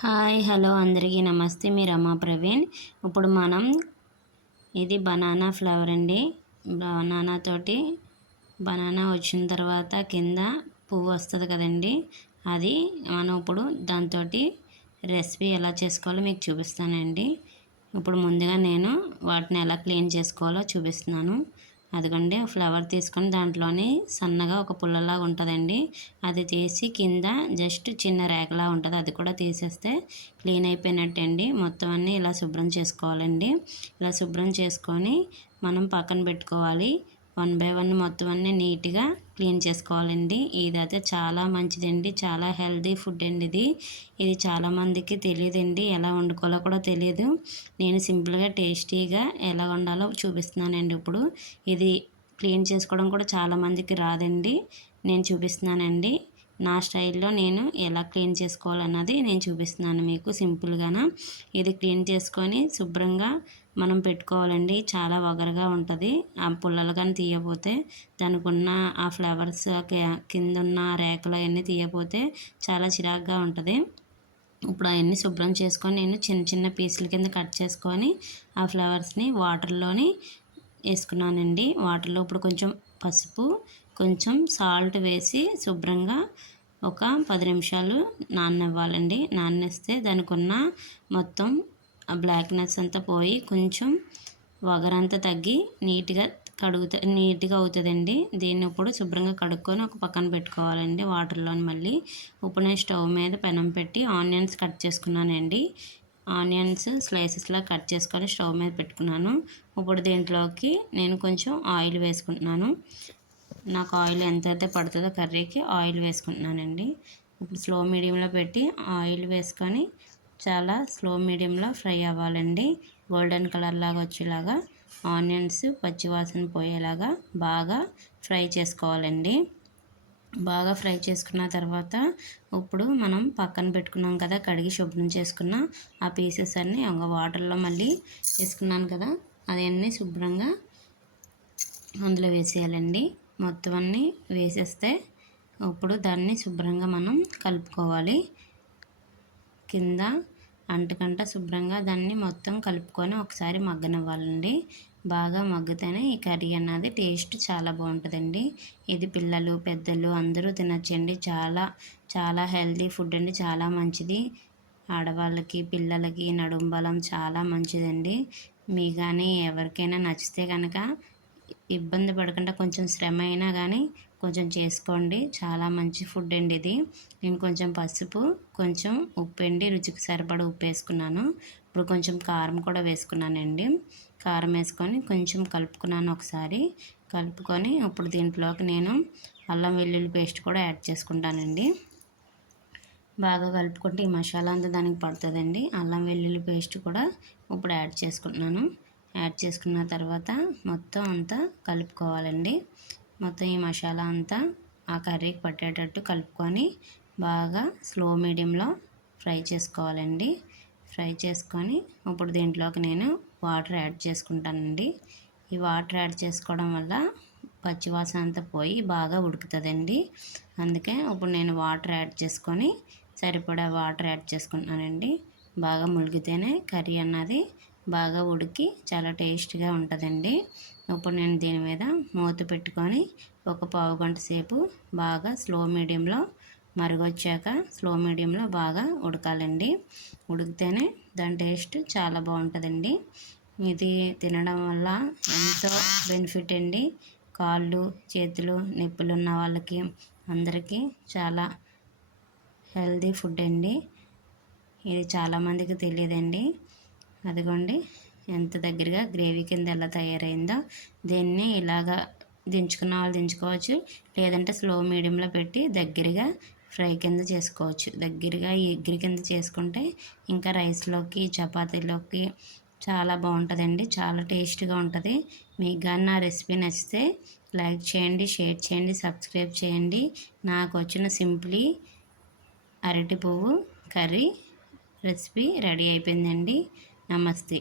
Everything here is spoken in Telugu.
హాయ్ హలో అందరికీ నమస్తే. మీ రమా ప్రవీణ్. ఇప్పుడు మనం ఇది బనానా ఫ్లవర్ అండి. బనానా తోటి బనానా వచ్చిన తర్వాత కింద పువ్వు వస్తుంది కదండి. అది మనం ఇప్పుడు దాంతో రెసిపీ ఎలా చేసుకోవాలో మీకు చూపిస్తానండి. ఇప్పుడు ముందుగా నేను వాటిని ఎలా క్లీన్ చేసుకోవాలో చూపిస్తున్నాను. అదిగోండి ఫ్లవర్ తీసుకొని దాంట్లోని సన్నగా ఒక పుల్లలాగా ఉంటుందండి. అది తీసి కింద జస్ట్ చిన్న రేఖలా ఉంటుంది. అది కూడా తీసేస్తే క్లీన్ అయిపోయినట్టు అండి మొత్తం అన్నీ ఇలా శుభ్రం చేసుకోవాలండి. ఇలా శుభ్రం చేసుకొని మనం పక్కన పెట్టుకోవాలి. వన్ బై వన్ మొత్తం అన్నీ నీట్గా క్లీన్ చేసుకోవాలండి. ఇదైతే చాలా మంచిదండి. చాలా హెల్దీ ఫుడ్ అండి ఇది. ఇది చాలామందికి తెలియదండి. ఎలా వండుకోవాలో కూడా తెలియదు. నేను సింపుల్గా టేస్టీగా ఎలా వండాలో చూపిస్తున్నానండి ఇప్పుడు. ఇది క్లీన్ చేసుకోవడం కూడా చాలామందికి రాదండి. నేను చూపిస్తున్నానండి. నా స్టైల్లో నేను ఎలా క్లీన్ చేసుకోవాలన్నది నేను చూపిస్తున్నాను మీకు సింపుల్గాన. ఇది క్లీన్ చేసుకొని శుభ్రంగా మనం పెట్టుకోవాలండి. చాలా వగరగా ఉంటుంది. ఆ పుల్లలు కానీ తీయపోతే దానికి ఉన్న ఆ ఫ్లవర్స్ కింద ఉన్న రేఖలు అవన్నీ తీయపోతే చాలా చిరాగ్గా ఉంటుంది. ఇప్పుడు అవన్నీ శుభ్రం చేసుకొని నేను చిన్న చిన్న పీసుల కింద కట్ చేసుకొని ఆ ఫ్లవర్స్ని వాటర్లోని వేసుకున్నానండి. వాటర్లో ఇప్పుడు కొంచెం పసుపు కొంచెం సాల్ట్ వేసి శుభ్రంగా ఒక పది నిమిషాలు నాననివ్వాలండి. నానేస్తే దానికి ఉన్న మొత్తం బ్లాక్నెస్ అంతా పోయి కొంచెం వగరంతా తగ్గి నీట్గా కడుగుతా నీట్గా అవుతుందండి. దీన్ని ఇప్పుడు శుభ్రంగా కడుక్కొని ఒక పక్కన పెట్టుకోవాలండి వాటర్లోని మళ్ళీ. ఇప్పుడు నేను స్టవ్ మీద పెనం పెట్టి ఆనియన్స్ కట్ చేసుకున్నానండి. ఆనియన్స్ స్లైసెస్లా కట్ చేసుకొని స్టవ్ మీద పెట్టుకున్నాను. ఇప్పుడు దీంట్లోకి నేను కొంచెం ఆయిల్ వేసుకుంటున్నాను. నాకు ఆయిల్ ఎంతైతే పడుతుందో కర్రీకి ఆయిల్ వేసుకుంటున్నానండి. ఇప్పుడు స్లో మీడియంలో పెట్టి ఆయిల్ వేసుకొని చాలా స్లో మీడియంలో ఫ్రై అవ్వాలండి. గోల్డెన్ కలర్ లాగా వచ్చేలాగా ఆనియన్స్ పచ్చివాసన పోయేలాగా బాగా ఫ్రై చేసుకోవాలండి. బాగా ఫ్రై చేసుకున్న తర్వాత ఇప్పుడు మనం పక్కన పెట్టుకున్నాం కదా కడిగి శుభ్రం చేసుకున్న ఆ పీసెస్ అన్నీ ఒక వాటర్లో మళ్ళీ వేసుకున్నాను కదా అవన్నీ శుభ్రంగా అందులో వేసేయాలండి. మొత్తం అన్నీ వేసేస్తే ఇప్పుడు దాన్ని శుభ్రంగా మనం కలుపుకోవాలి. కింద అంటకంట శుభ్రంగా దాన్ని మొత్తం కలుపుకొని ఒకసారి మగ్గనివ్వాలండి. బాగా మగ్గితేనే ఈ కర్రీ అన్నది టేస్ట్ చాలా బాగుంటుందండి. ఇది పిల్లలు పెద్దలు అందరూ తినచ్చండి. చాలా చాలా హెల్తీ ఫుడ్ అండి. చాలా మంచిది. ఆడవాళ్ళకి పిల్లలకి నడుం బలం చాలా మంచిదండి. మీ కానీ ఎవరికైనా నచ్చితే కనుక ఇబ్బంది పడకుండా కొంచెం శ్రమ అయినా కానీ కొంచెం చేసుకోండి. చాలా మంచి ఫుడ్ అండి ఇది. నేను కొంచెం పసుపు కొంచెం ఉప్పు అండి రుచికి సరిపడ ఉప్పు వేసుకున్నాను. ఇప్పుడు కొంచెం కారం కూడా వేసుకున్నానండి. కారం వేసుకొని కొంచెం కలుపుకున్నాను ఒకసారి. కలుపుకొని ఇప్పుడు దీంట్లోకి నేను అల్లం వెల్లుల్లి పేస్ట్ కూడా యాడ్ చేసుకుంటానండి. బాగా కలుపుకుంటే ఈ మసాలా అంతా దానికి పడుతుందండి. అల్లం వెల్లుల్లి పేస్ట్ కూడా ఇప్పుడు యాడ్ చేసుకుంటున్నాను. యాడ్ చేసుకున్న తర్వాత మొత్తం అంతా కలుపుకోవాలండి. మొత్తం ఈ మసాలా అంతా ఆ కర్రీకి పట్టేటట్టు కలుపుకొని బాగా స్లో మీడియంలో ఫ్రై చేసుకోవాలండి. ఫ్రై చేసుకొని ఇప్పుడు దీంట్లోకి నేను వాటర్ యాడ్ చేసుకుంటానండి. ఈ వాటర్ యాడ్ చేసుకోవడం వల్ల పచ్చివాసన అంతా పోయి బాగా ఉడుకుతుందండి. అందుకే ఇప్పుడు నేను వాటర్ యాడ్ చేసుకొని సరిపడా వాటర్ యాడ్ చేసుకుంటున్నానండి. బాగా ములిగితేనే కర్రీ అన్నది బాగా ఉడికి చాలా టేస్ట్గా ఉంటుందండి. ఇప్పుడు నేను దీని మీద మూత పెట్టుకొని ఒక పావు గంట సేపు బాగా స్లో మీడియంలో మరుగొచ్చాక స్లో మీడియంలో బాగా ఉడకాలండి. ఉడికితేనే దాని టేస్ట్ చాలా బాగుంటుందండి. ఇది తినడం వల్ల ఎంతో బెనిఫిట్ అండి. కాళ్ళు చేతులు నొప్పులు ఉన్న వాళ్ళకి అందరికీ చాలా హెల్దీ ఫుడ్ అండి. ఇది చాలామందికి తెలియదండి. అదిగోండి ఎంత దగ్గరగా గ్రేవీ కింద ఎలా తయారైందో దీన్ని ఇలాగా దించుకున్న వాళ్ళు దించుకోవచ్చు. లేదంటే స్లో మీడియంలో పెట్టి దగ్గరగా ఫ్రై కింద చేసుకోవచ్చు. దగ్గరగా ఎగ్గిరి కింద చేసుకుంటే ఇంకా రైస్లోకి చపాతీలోకి చాలా బాగుంటుందండి. చాలా టేస్ట్గా ఉంటుంది. మీకు కానీ నా రెసిపీ నచ్చితే లైక్ చేయండి షేర్ చేయండి సబ్స్క్రైబ్ చేయండి. నాకు వచ్చిన సింప్లీ అరటి పువ్వు కర్రీ రెసిపీ రెడీ అయిపోయిందండి. నమస్తే.